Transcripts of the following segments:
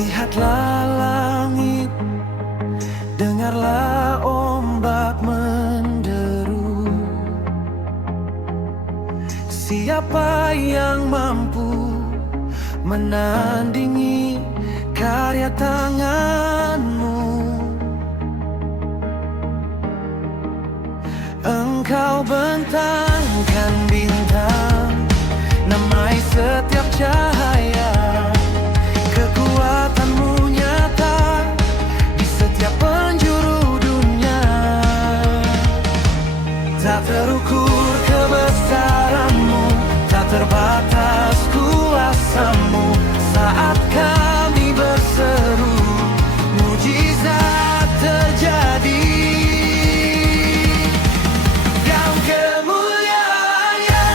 Lihatlah langit, dengarlah ombak menderu. Siapa yang mampu menandingi karya tanganmu? Engkau bentangkan bintang, namai setiap cahaya. Kekuatanmu nyata di setiap penjuru dunia. Tak terukur kebesaranmu, tak terbatas kuasamu. Saat kami berseru, mujizat terjadi. Daun kemuliaannya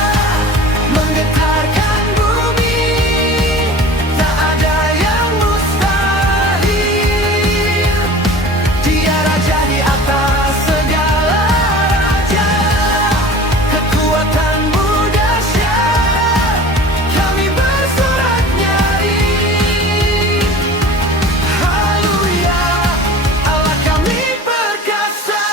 menggetarkan bumi. Tak ada yang mustahil. Dia raja di atas segala raja. Kekuatanmu dahsyat, kami bersorak nyaring. Haleluya, Allah kami perkasa.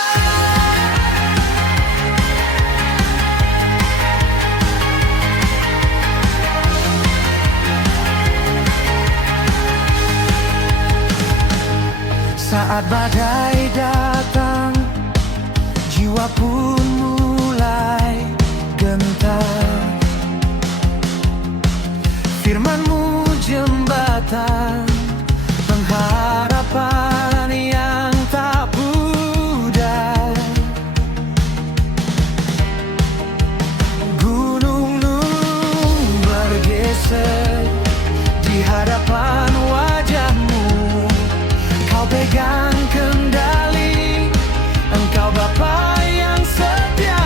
Saat badai datang, jiwa pun mulai gentar. Firman-Mu jembatan pengharapan yang tak pudar. Gunung-gunung bergeser di hadapan wajah-Mu. Kau pegang kendali, Engkau Bapa yang setia.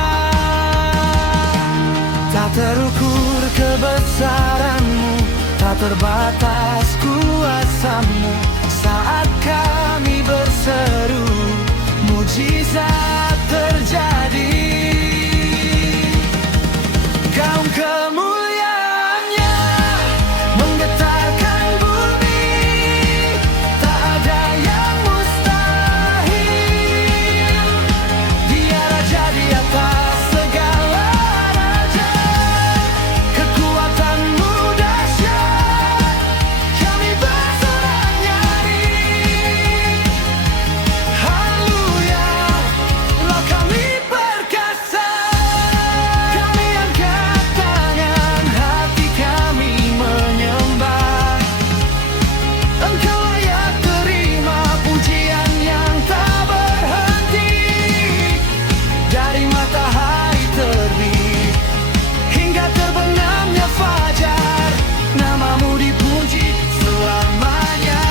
Tak terukur kebesaran-Mu, tak terbatas kuasa-Mu. Saat kami berseru, mujizat terjadi. Gaung kemuliaannya menggetarkan bumi. Tak ada yang mustahil. Dia raja di atas segala raja. Kekuatanmu dahsyat, kami bersorak nyaring. Haleluya, Allah kami perkasa. Kami angkat tangan, hati kami menyembah. Engkau layak terima pujian yang tak berhenti. Dari matahari terbit hingga terbenamnya fajar, nama-Mu dipuji selamanya.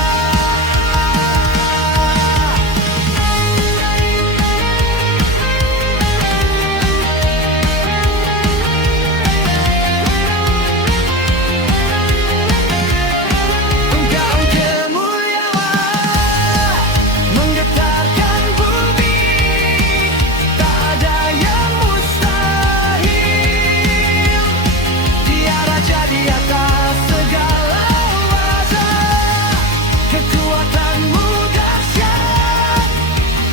Engkau kemuliaan menggetarkan bumi. Tak ada yang mustahil. Dia raja di atas segala raja. Kekuatanmu dahsyat,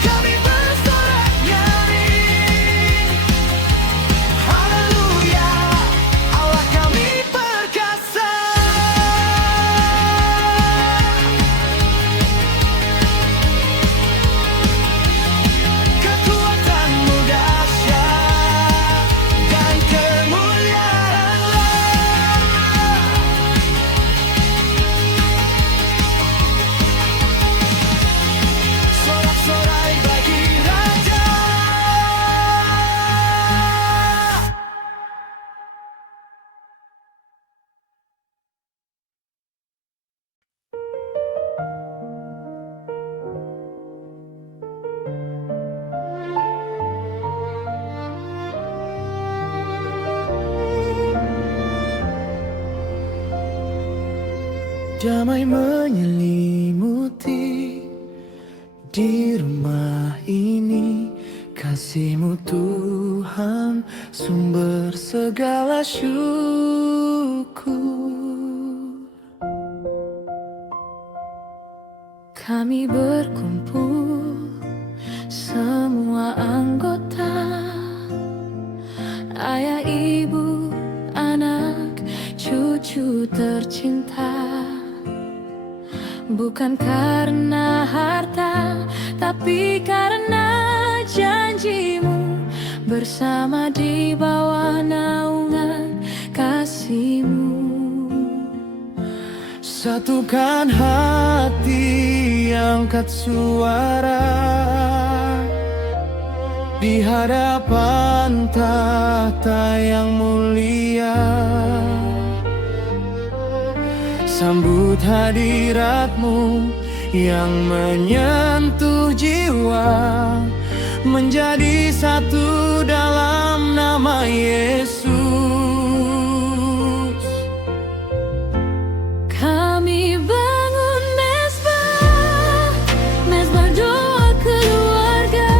kami bersorak nyaring. Haleluya, Allah kami perkasa. Kekuatanmu dahsyat dan kemuliaan-Mu. Sorak-sorai bagi Raja. Damai menyelimuti di rumah ini. Kasih-Mu Tuhan, sumber segala syukur. Kami berkumpul semua anggota, ayah, ibu, anak, cucu tercinta. Bukan karena harta, tapi karena janjimu, bersama di bawah naungan kasih-Mu. Satukan hati, angkat suara di hadapan tahta yang mulia. Sambut hadirat-Mu yang menyentuh jiwa, menjadi satu dalam nama Yesus. Kami bangun mezbah doa keluarga.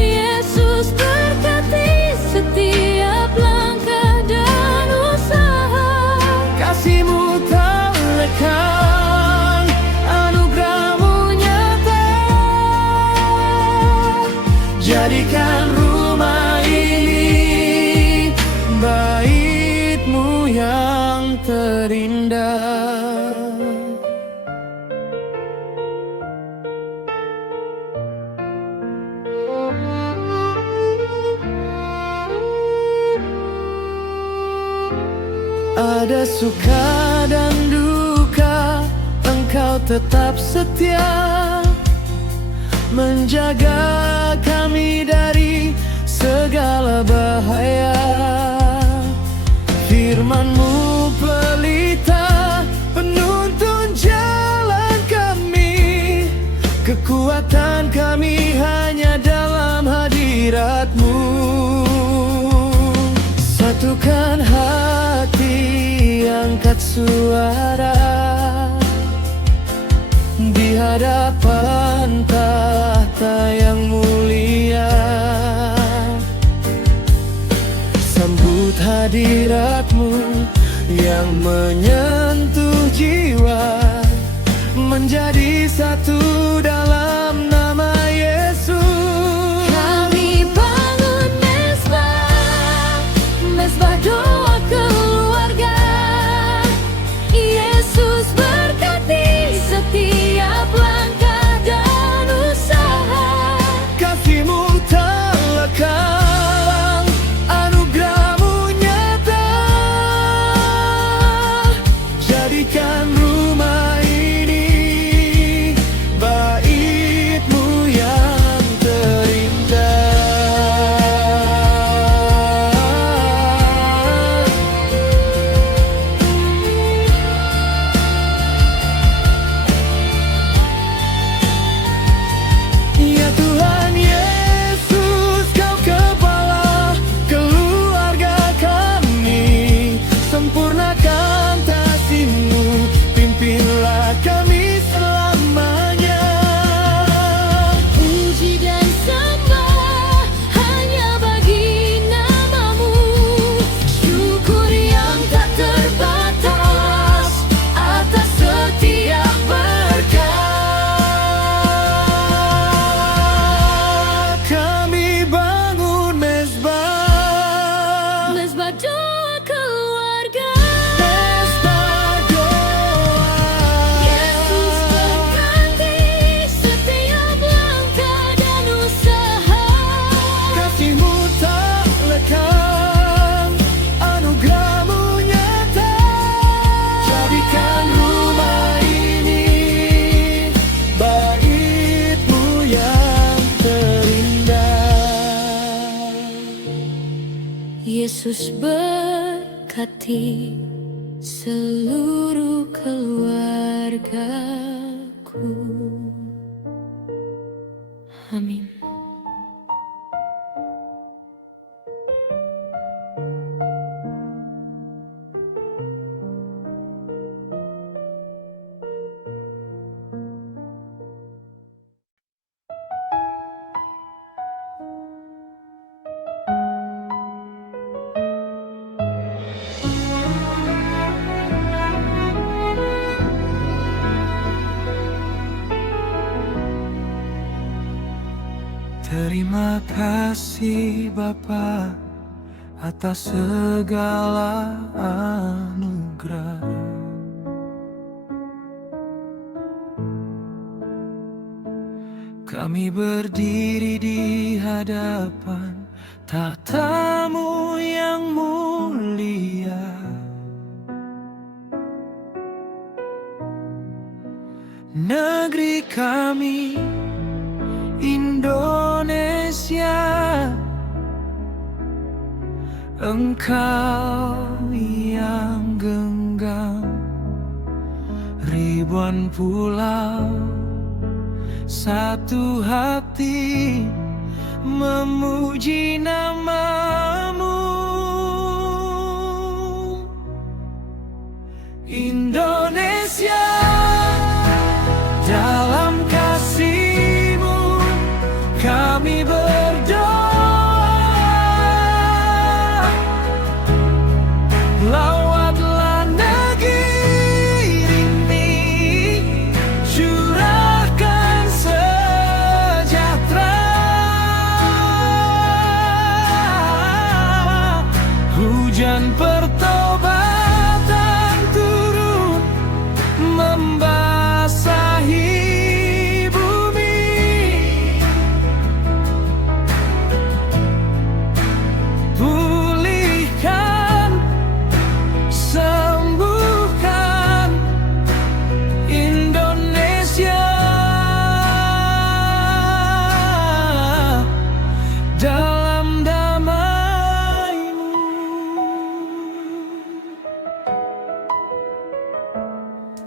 Yesus berkati setiap langkah dan usaha. Kasih-Mu tak lekang, anugerah-Mu nyata. Jadikan rumah ini bait-Mu yang terindah. Ada suka dan duka, Engkau tetap setia, menjaga kami dari segala bahaya. Firman-Mu pelita, penuntun jalan kami. Kekuatan kami hanya dalam hadirat-Mu. Satukan hati, angkat suara di hadapan tahta yang mulia. Sambut hadirat-Mu yang menyentuh jiwa, menjadi satu dalam nama Yesus. Kami bangun mezbah doa keluarga. Yesus berkati setiap langkah dan usaha. Kasih-Mu tak lekang, anugerah-Mu nyata. Jadikan rumah ini bait-Mu yang terindah. Ya Tuhan Yesus, Kau kepala keluarga kami. Sempurnakan kasih-Mu, pimpinlah kami selamanya. Puji dan sembah hanya bagi nama-Mu. Syukur yang tak terbatas atas setiap berkat. Kami bangun mezbah Doa keluarga. Mezbah doa. Yesus berkati setiap langkah dan usaha. Kasih-Mu tak lekang, anugerah-Mu nyata. Jadikan rumah ini bait-Mu yang terindah. Yesus berkati seluruh keluargaku. Amin. Terima kasih Bapa atas segala anugerah. Kami berdiri di hadapan tahta-Mu yang mulia. Negeri kami Indonesia, Engkau yang genggam ribuan pulau, satu hati memuji nama-Mu. Indonesia, dalam kasih-Mu kami berdoa. Lawatlah negeri ini, curahkan sejahtera. Hujan pertobatan turun membasahi bumi. Pulihkan, sembuhkan Indonesia dalam damai-Mu.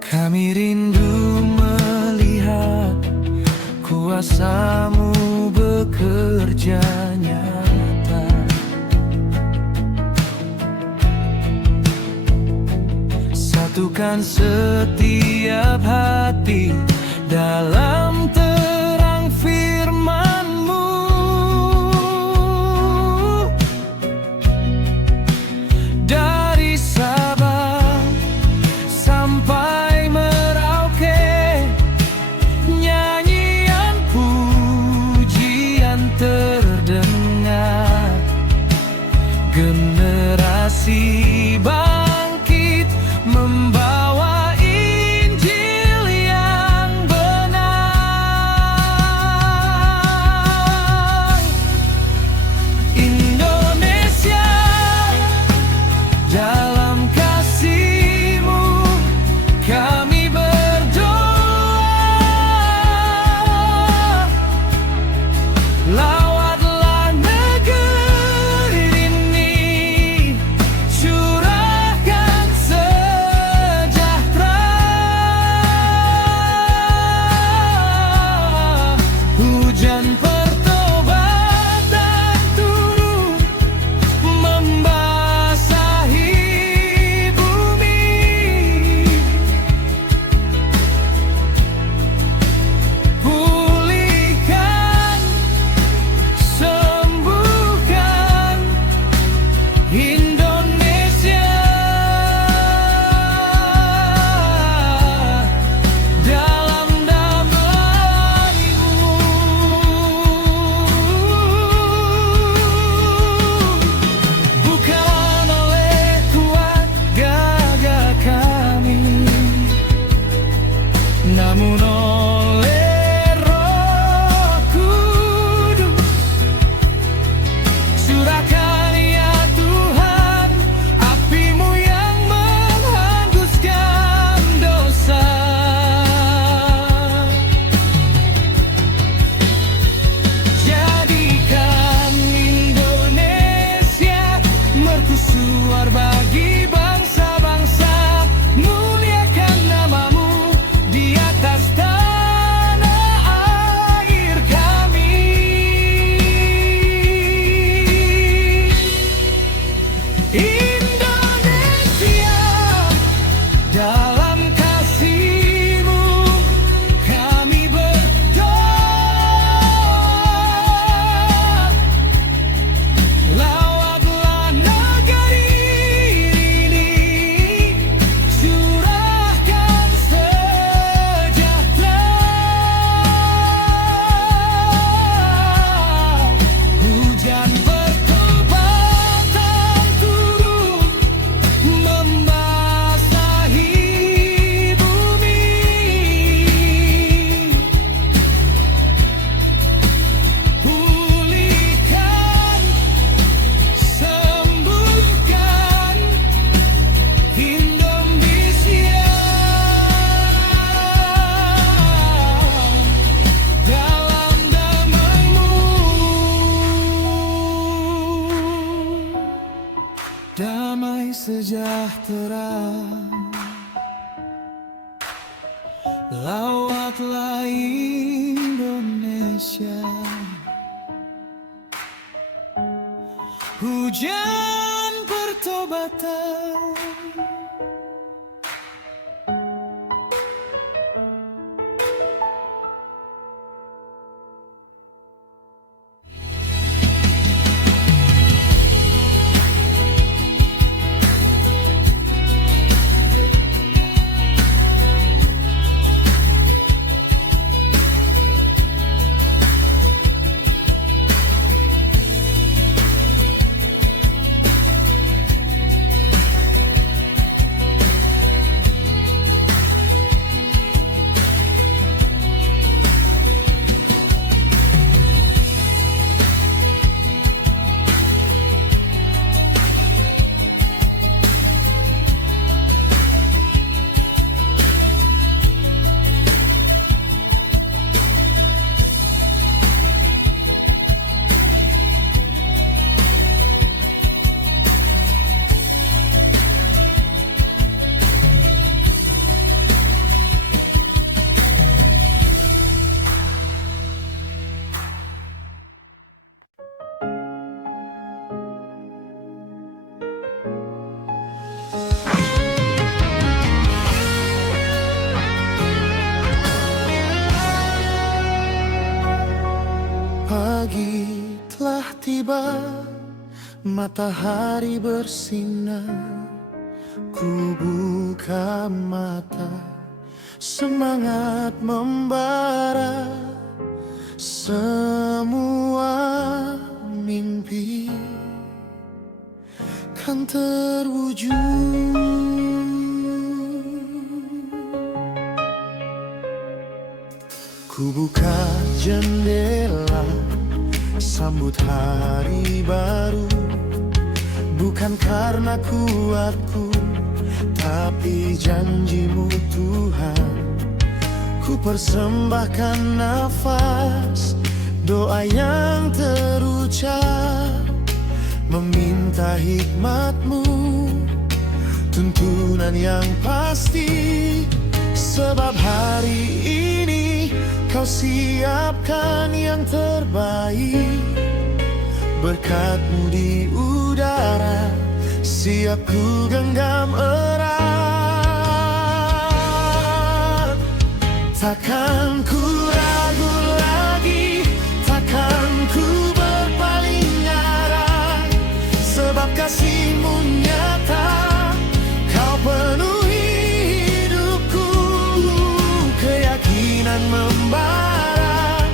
Kami rindu melihat kuasa-Mu bekerja nyata. Satukan setiap hati dalam terang firman-Mu. Dari Sabang sampai Merauke, nyanyian pujian terdengar. Generasi bangkit membawa Indonesia Lawatlah Indonesia, hujan pertobatan. Pagi telah tiba, matahari bersinar. Ku buka mata, semangat membara. Semua mimpi kan terwujud. Ku buka jendela, sambut hari baru. Bukan karena kuatku, tapi janjimu Tuhan. Ku persembahkan nafas, doa yang terucap, meminta hikmatmu, tuntunan yang pasti. Sebab hari ini kau siapkan yang terbaik. Berkatmu di udara, siap ku genggam erat. Takkan ku ragu lagi, takkan ku berpaling arah. Sebab kasihmu nyata, kau penuhi hidupku. Keyakinan membara,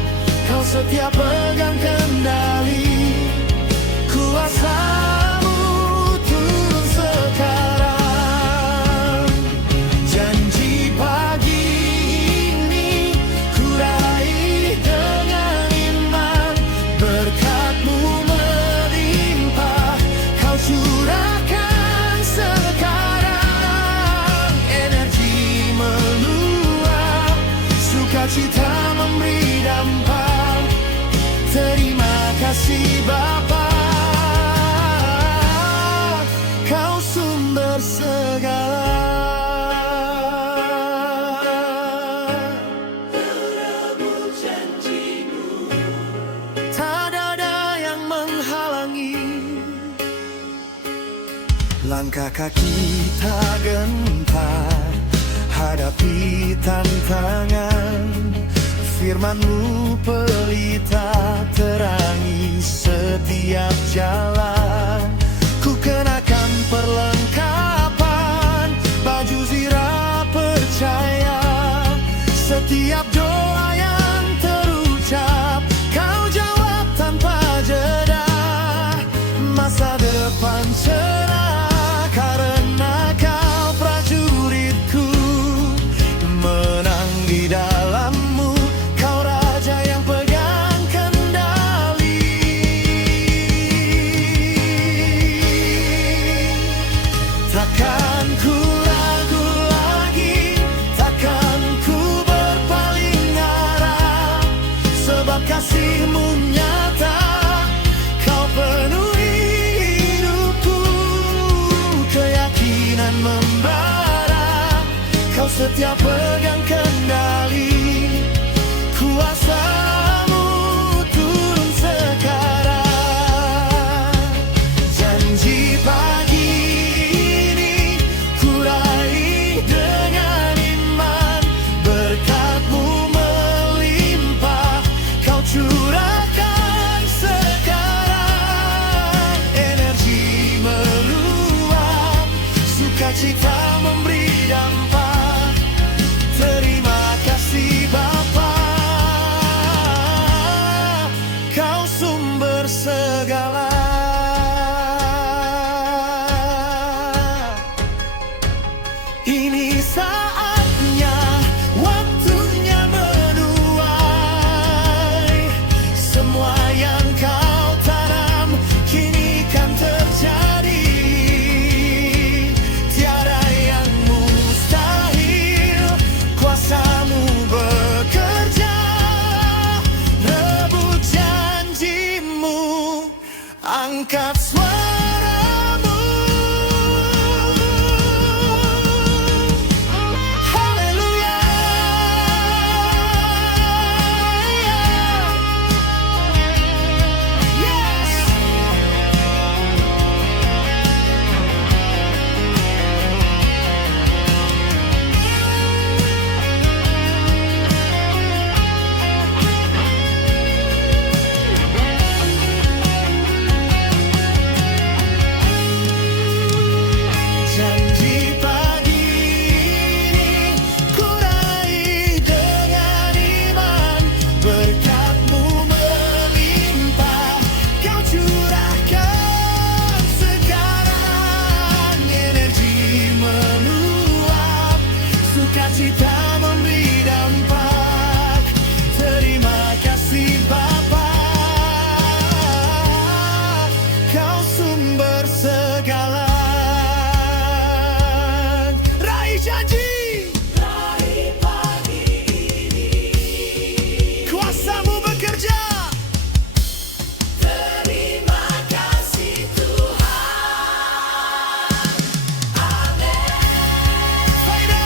kau setia pegang kendali. Kuasamu turun sekarang. Janji pagi ini ku raih dengan iman. Berkatmu melimpah, kau curahkan sekarang. Energi meluap, sukacita memberi dampak. Terima kasih Bapa, kau sumber segala. Merebut janjimu, tak ada yang menghalangi. Langkah kaki tak gentar, hadapi tantangan. Firman-Mu pelita, terangi setiap jalan. Ku kenakan perlengkapan, baju zirah percaya. Setiap doa yang terucap, kau jawab tanpa jeda. Masa depan cerah, karena kau prajuritku. Menang di dalam kasih-Mu nyata, kau penuhi hidupku. Keyakinan membara, kau setia pegang kendali. angkat suaramu. Haleluya. Yes. Janji pagi ini ku raih dengan iman, berkat-Mu melimpah, Kau curahkan sekarang, energi meluap, sukacita memberi dampak. Terima kasih Bapa, Kau sumber segala. Raih janji, raih pagi ini, kuasa-Mu bekerja. Terima kasih Tuhan. Amin. Faida.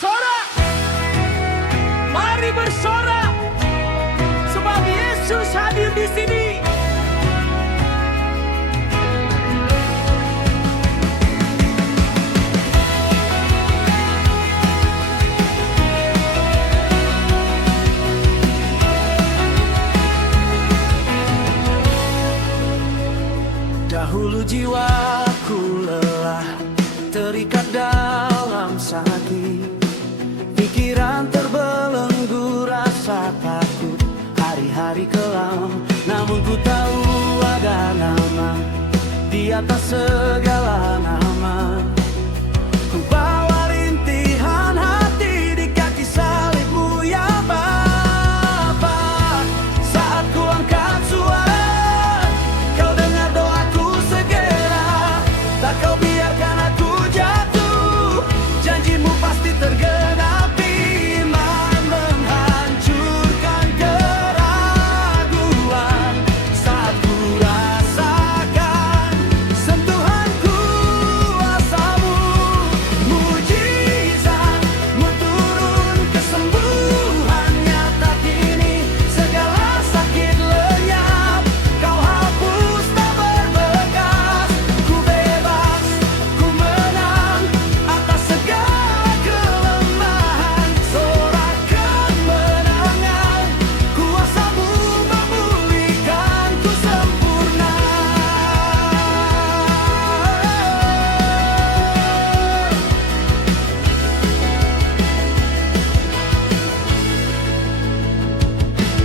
Sorak, mari bersorak, sebab Yesus hadir di sini. Dahulu jiwaku lelah, terikat dalam sakit, pikiran terbelenggu, rasa takut, hari-hari kelam. Namun ku tahu ada nama di atas segala nama. Ku bawa rintihan hati di kaki salib-Mu ya Bapa. Saat ku angkat suara, Kau dengar doaku segera. Tak Kau biarkan aku jatuh, janji-Mu pasti tergenapi. Iman menghancurkan keraguan saat ku rasakan sentuhan kuasa-Mu. Mujizat-Mu turun, kesembuhan nyata kini. Segala sakit lenyap, Kau hapus tak berbekas. Ku bebas, ku menang atas segala kelemahan. Sorakan menangan, kuasa-Mu memulihkanku sempurna.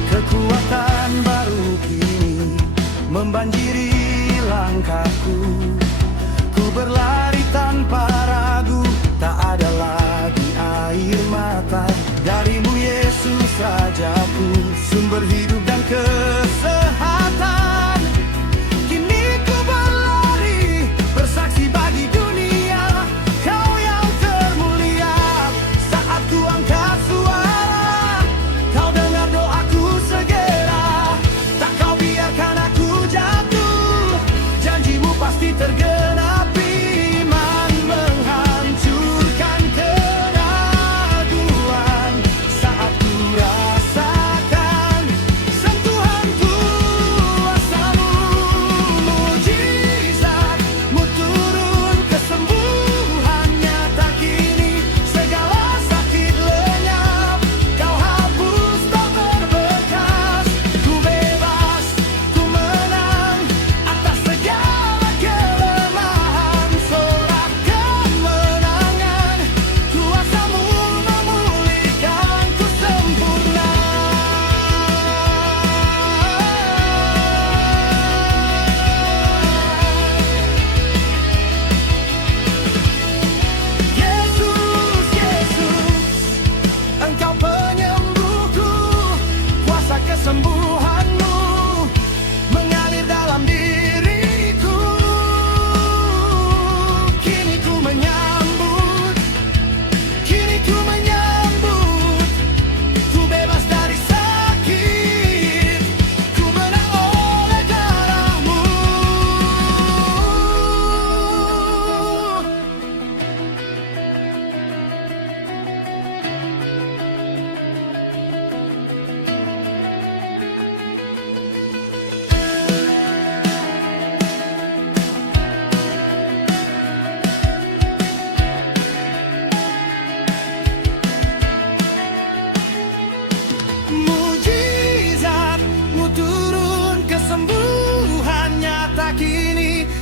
Kekuatan baru kini membanjiri langkahku. Ku berlari tanpa ragu, tak ada lagi air mata. Dari-Mu Yesus Rajaku, sumber hidup dan kesehatan. Kini ku berlari, bersaksi bagi dunia, Kau yang termulia. Saat ku angkat suara, Kau dengar doaku segera. Tak Kau biarkan aku jatuh, janji-Mu pasti tergenapi.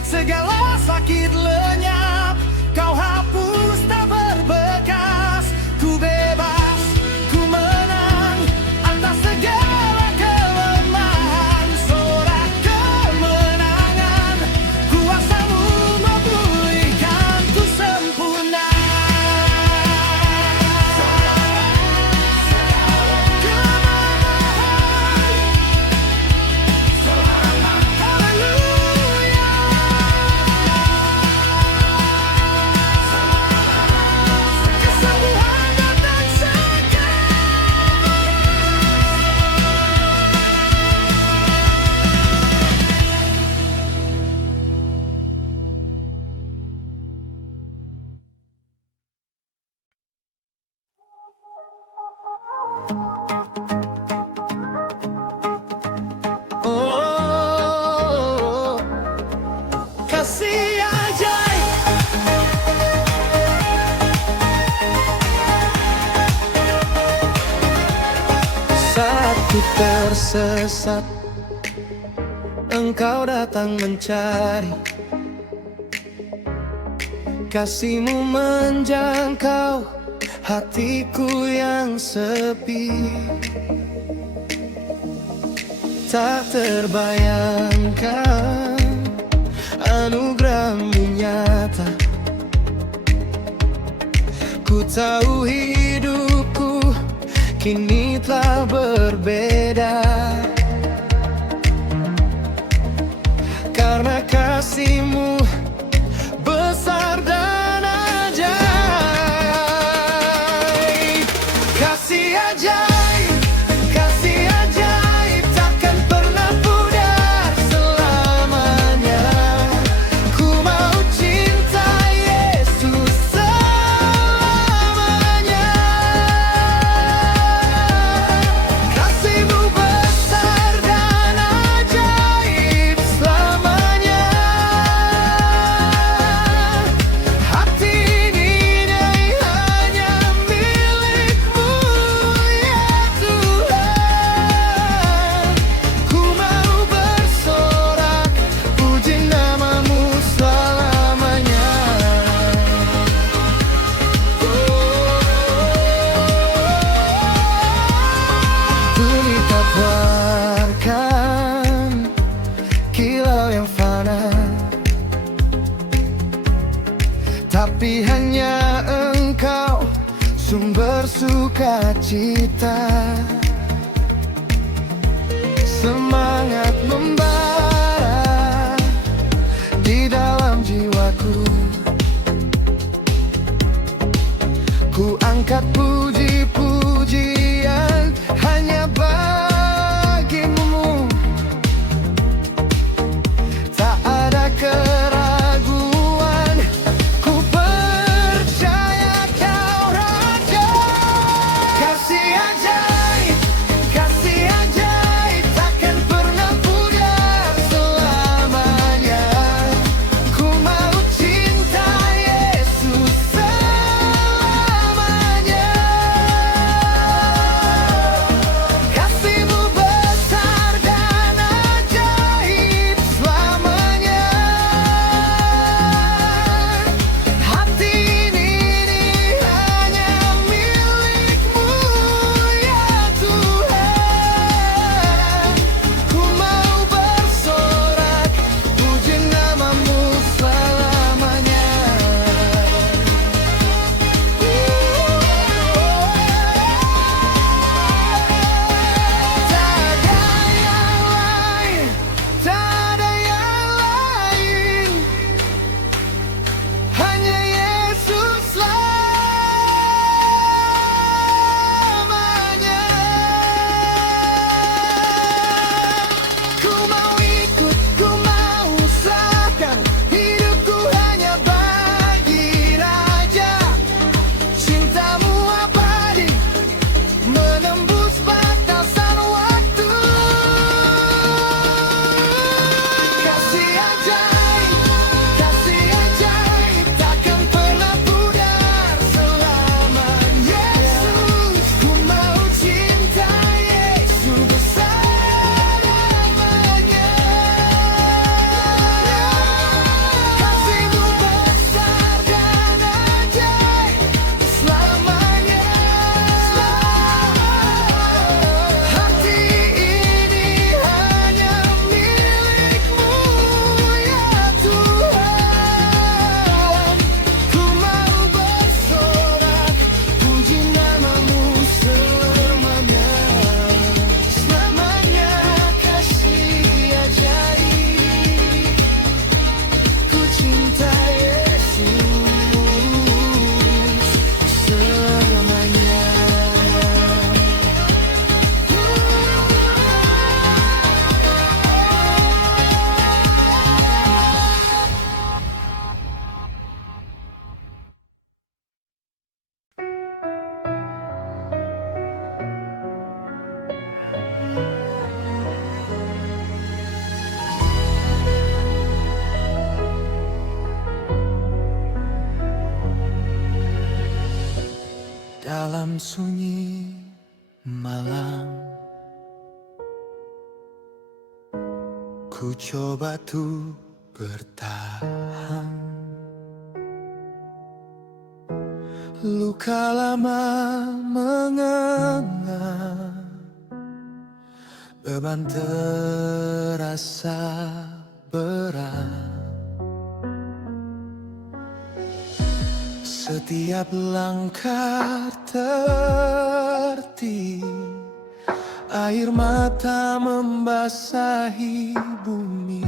segala sakit lenyap, kau hapus tak berbekas. Ku bebas, ku menang atas segala kelemahan. Sorak kemenangan, kuasamu memulihkanku sempurna. Kesembuhan datang sekarang. Oh, kasih ajaib. Saat ku tersesat, Engkau datang mencari. Kasih-Mu menjangkau hatiku yang sepi. Tak terbayangkan anugerah-Mu nyata. Ku tahu hidupku kini telah berbeda, karena kasih-Mu besar dan ajaib. Kasih ajaib, kasih ajaib takkan pernah pudar selamanya. Ku mau cinta Yesus selamanya. Kasih-Mu besar dan ajaib selamanya. Hati ini hanya milik-Mu ya Tuhan. Ku mau bersorak puji nama-Mu selamanya. Bumi tabarkan kilau yang fana, tapi hanya Engkau sumber sukacita. Semangat membara di dalam jiwaku. Ku angkat puji-pujian hanya bagi-Mu. Tak ada keraguan, ku percaya Kau Raja. Kasih ajaib takkan pernah pudar selamanya. Ku mau cinta Yesus selamanya. Dalam sunyi malam, ku coba tuh bertahan. Luka lama menganga, beban terasa berat. Setiap langkah tertib, air mata membasahi bumi.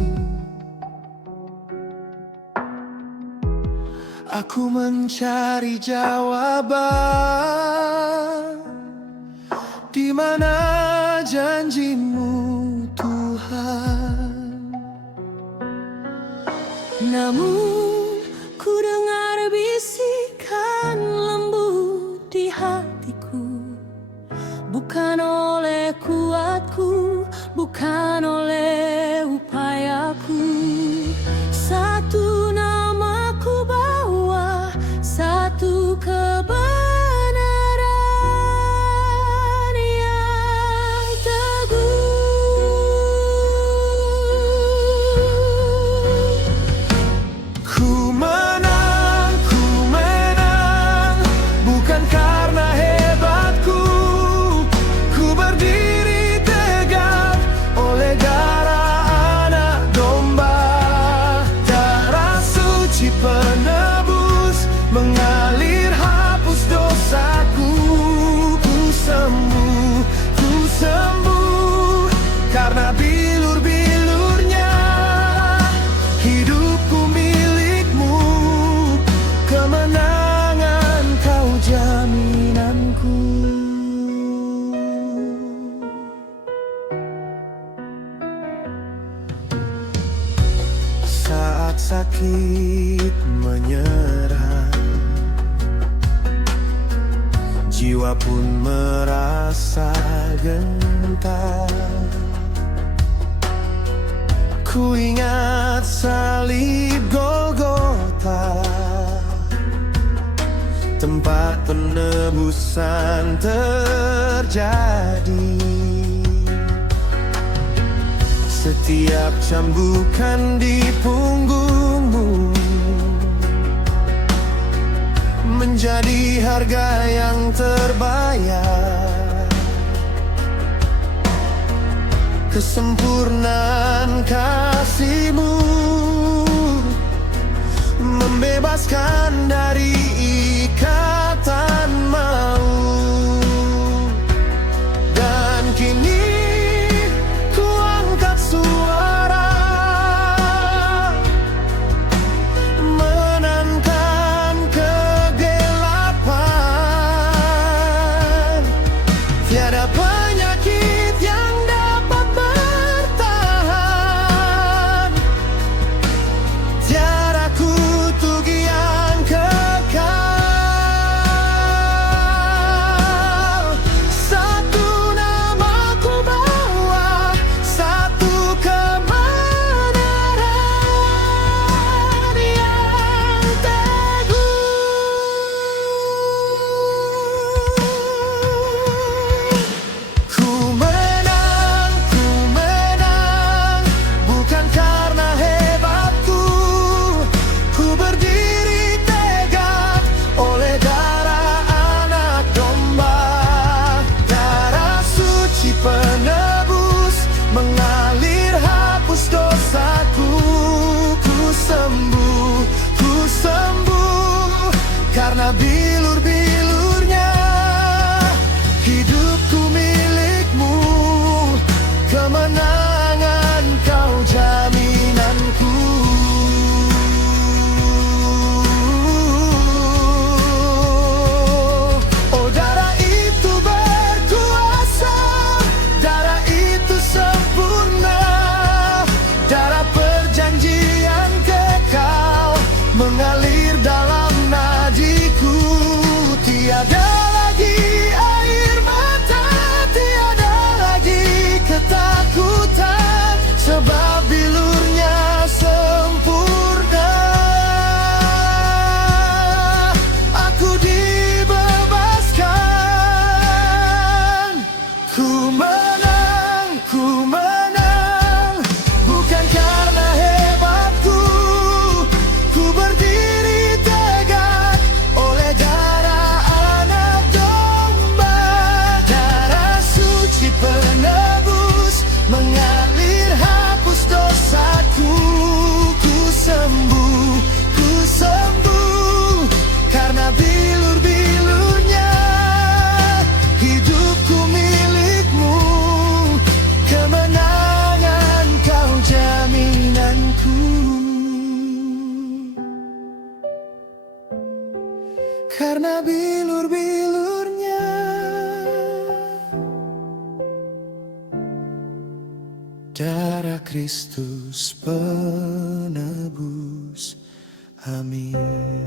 Aku mencari jawaban, di mana janjimu Tuhan. Namun ku dengar bisikan lembut di hatiku, bukan oleh kuatku, bukan oleh upayaku. Satu nama ku bawa, satu kebenaran yang teguh. Ku menang, bukan karena hebatku. Ku berdiri tegak oleh darah anak domba. Darah suci penebus mengalir hapus dosaku. Ku sembuh karena bilur-bilurnya. Hidupku milikmu, kemenangan kau jaminanku. Saat sakit menyerang, jiwa pun merasa gentar. Ku ingat salib Golgota, tempat penebusan terjadi. Setiap cambukan di punggungmu menjadi harga yang terbayar. Kesempurnaan kasih-Mu membebaskan dari ikatan maut. Dan kini ku angkat suara, menangkan kegelapan. Tiada penyakit yang dapat bertahan, tiada kutuk yang kekal. Satu nama ku bawa, satu kebenaran yang teguh. Ku menang, bukan karena hebatku. Ku berdiri tegak oleh darah anak domba. Darah suci penebus mengalir hapus dosaku. Ku sembuh karena bilur-bilurnya. Hidupku milikmu, kemenangan kau jaminanku. Oh, darah itu berkuasa, darah itu sempurna. Darah perjanjian kekal mengalir dalam nadiku. karena bilur-bilurnya. Darah Kristus penebus, amin.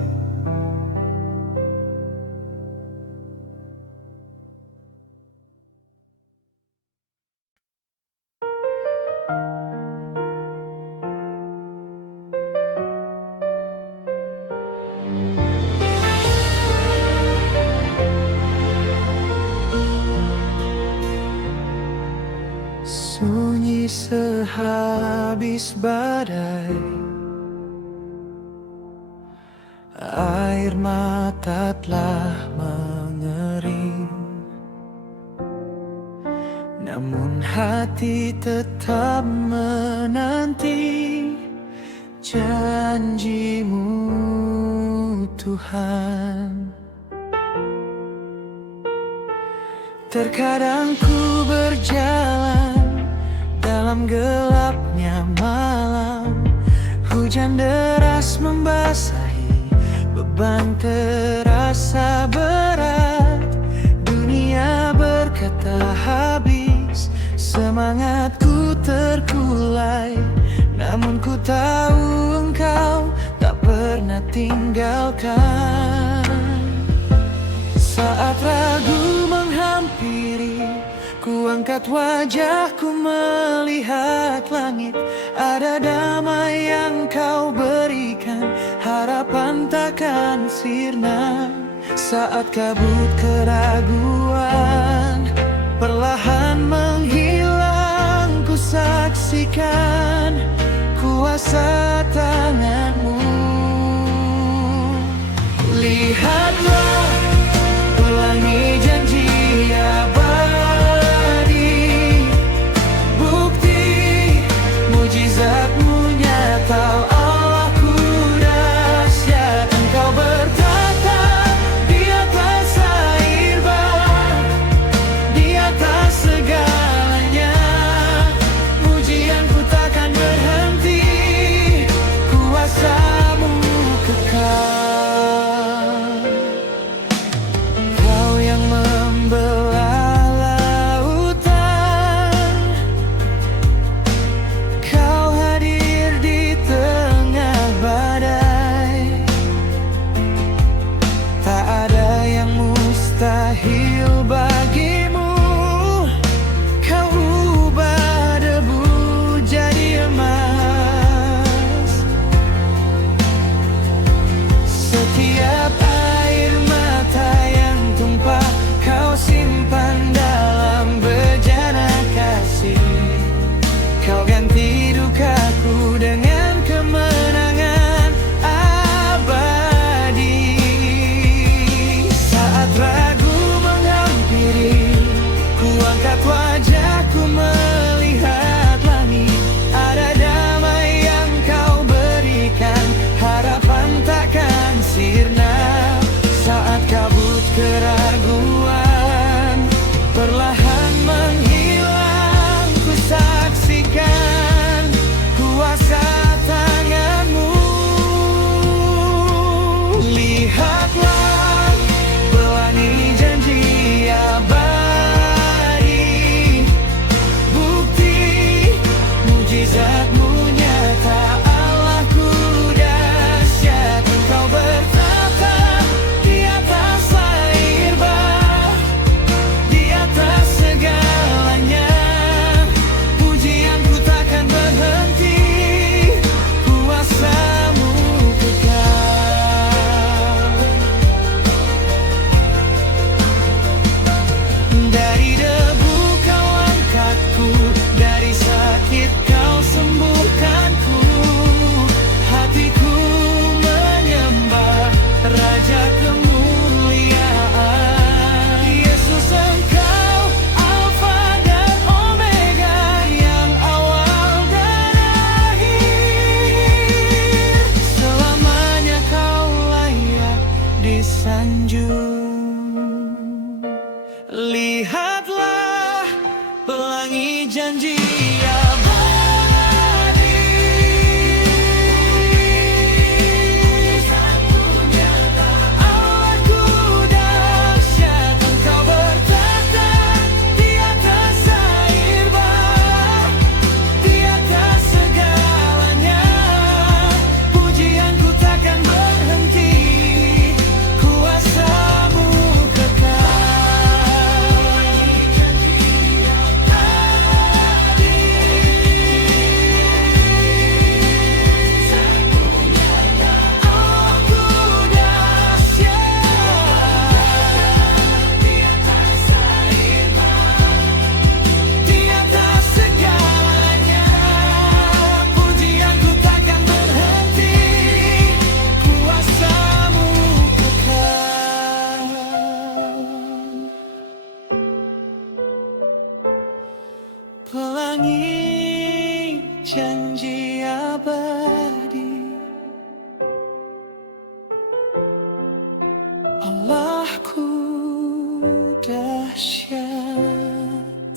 Sunyi sehabis badai, air mata telah mengering, namun hati tetap menanti janji-Mu, Tuhan. Terkadang ku berjalan dalam gelapnya malam, hujan deras membasahi, beban terasa berat. Dunia berkata habis, semangatku terkulai, namun ku tahu Engkau tak pernah tinggalkan. Saat ragu menghampiri, ku angkat wajahku melihat langit. Ada damai yang Kau berikan, harapan takkan sirna. Saat kabut keraguan perlahan menghilang, ku saksikan kuasa tangan-Mu. Lihatlah pelangi janji abadi, bukti mujizat-Mu nyata. Allahku dahsyat, Engkau bertata di atas air bah, di atas segalanya. Pujianku takkan berhenti, kuasa dahsyat.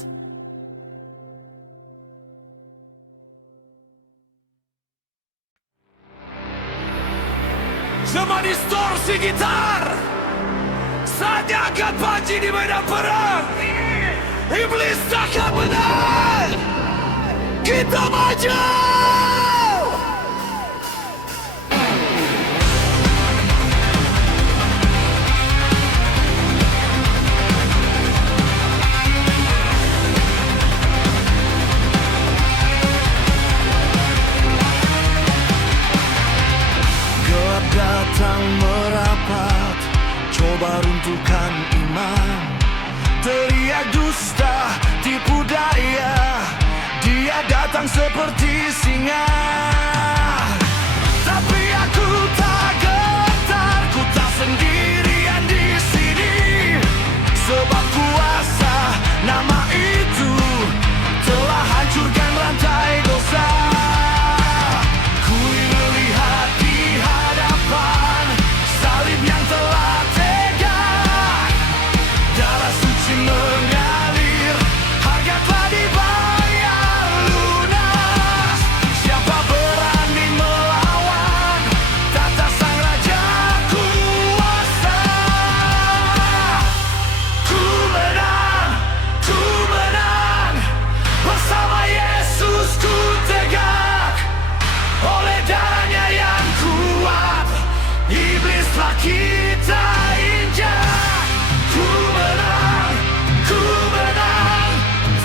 Zaman distorsi gitar, saatnya angkat panji di medan perang. Iblis takkan menang. Kita maju. Gelap datang merapat, coba runtuhkan iman. Teriak dusta, tipu daya, dia datang seperti singa. Tapi aku tak gentar, ku tak sendirian di sini. Sebab kuasa nama itu telah hancurkan rantai dosa. Ku melihat di hadapan salib yang telah tegak, darah suci mengalir, harga telah dibayar lunas. Siapa berani melawan tata sang raja kuasa? Ku menang, bersama Yesus ku tegak. Oleh darahnya yang kuat, iblislah kita injak. Ku menang,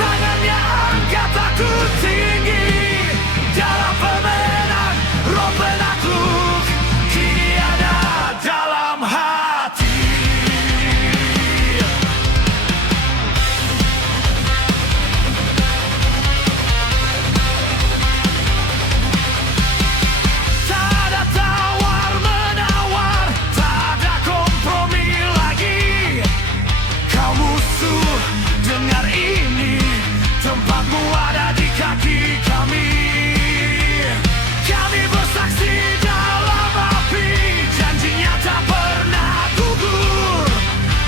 tangannya angkat aku tinggi. Darah pemenang, roh penakluk, kini ada dalam hati. Tak ada tawar-menawar, tak ada kompromi lagi. Kau musuh, dengar ini, tempatmu ada di kaki kami. Kami bersaksi dalam api, janjinya tak pernah gugur.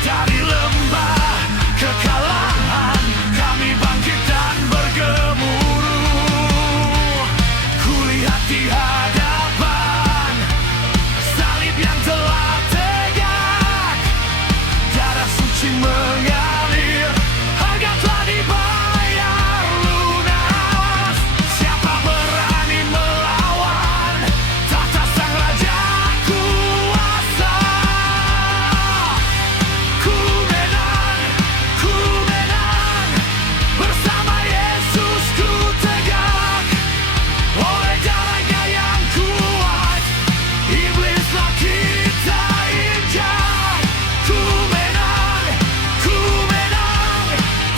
Dari lembah kekalahan, kami bangkit dan bergemuruh. Kulihat di hadapan salib yang telah tegak, darah suci mengalir, harga telah dibayar lunas. Siapa berani melawan tata sang raja kuasa? Ku menang, bersama Yesus ku tegak. Oleh darahnya yang kuat, iblislah kita injak. Ku menang,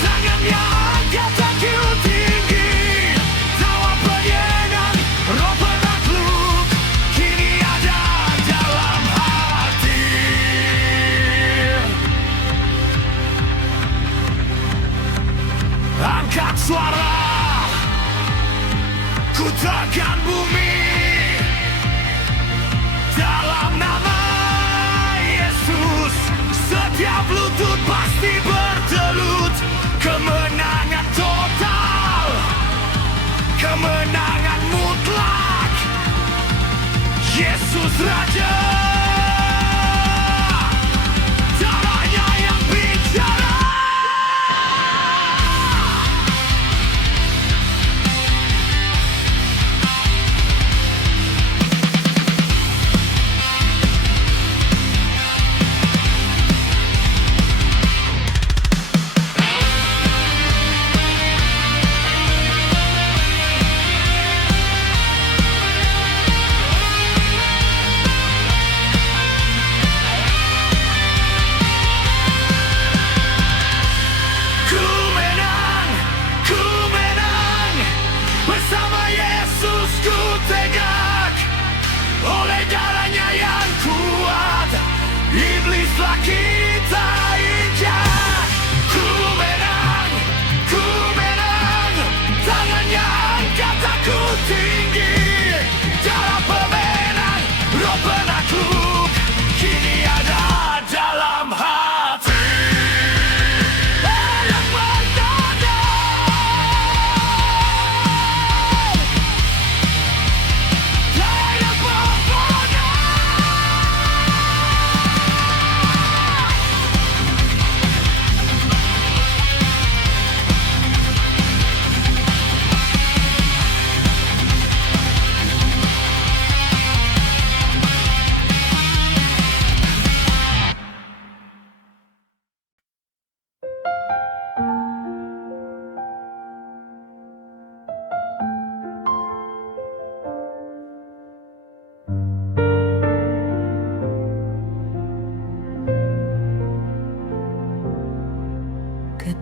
tangannya angkat aku tinggi. Tawa penyenang, roh penakluk, kini ada dalam hati. Angkat suara, ku tekan bumi. Dalam nama Yesus, setiap lutut pasti bertelut. Kemenangan total, kemenangan mutlak. Yesus Raja, darahnya yang bicara.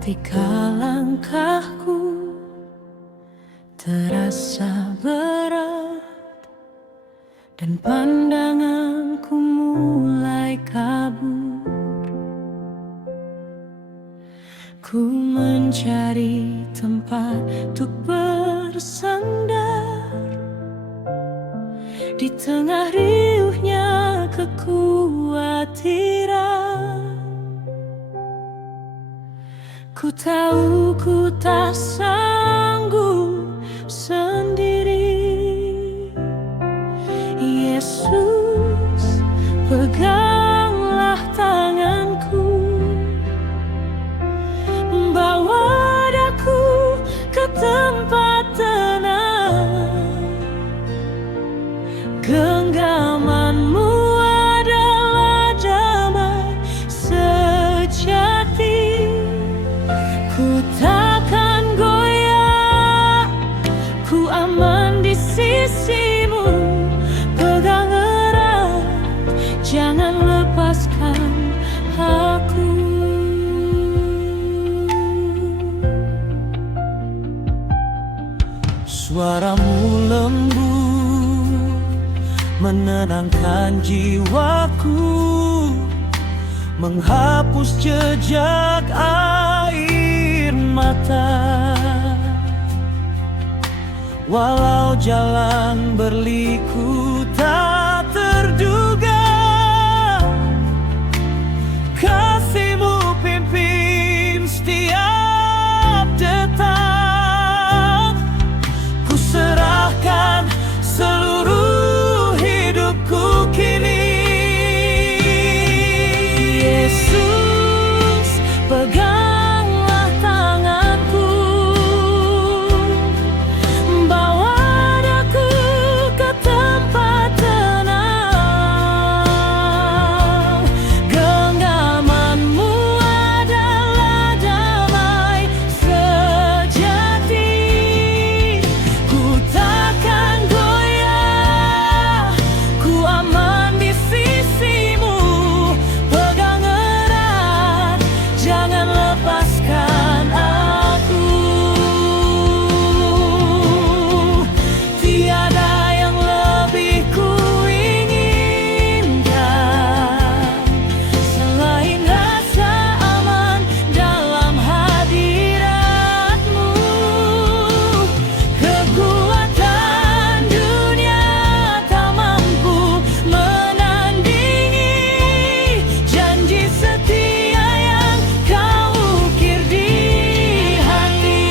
ketika langkahku terasa berat dan pandanganku mulai kabur. Ku mencari tempat untuk bersandar di tengah riuhnya kekhawatiran. Ku tahu ku tak sanggup sendiri. Yesus, peganglah tanganku, bawa daku ke tempat tenang. Genggaman-Mu adalah damai sejati. Ku takkan goyah, ku aman di sisi-Mu. Pegang erat, jangan lepaskan aku. Suaramu lembut menenangkan jiwaku, menghapus jejak air mata. Walau jalan berliku tak terduga, kasih-Mu pimpin setiap detak. Ku serahkan seluruh hidupku kini. Yesus, peganglah tanganku, bawa daku ke tempat tenang. Genggaman-Mu adalah damai sejati. Ku takkan goyah, ku aman di sisi-Mu. Pegang erat, jangan lepaskan aku. Tiada yang lebih ku inginkan selain rasa aman dalam hadirat-Mu. Kekuatan dunia tak mampu menandingi janji setia yang Kau ukir di hati.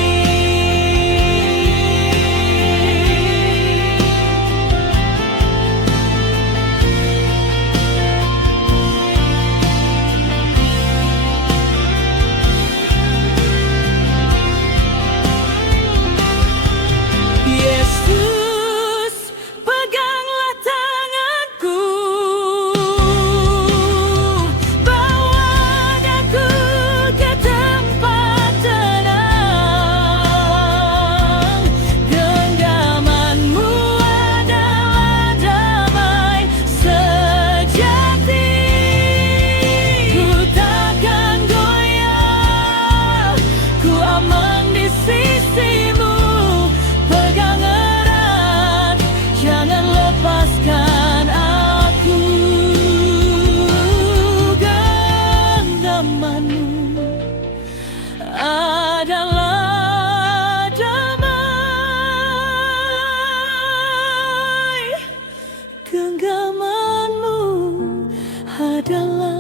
Yesus, peganglah tanganku, bawa daku ke tempat tenang. Genggaman-Mu adalah damai sejati. Ku takkan goyah, ku aman di sisi-Mu. Pegang erat, jangan lepaskan aku. Genggaman-Mu adalah damai. Genggaman-Mu adalah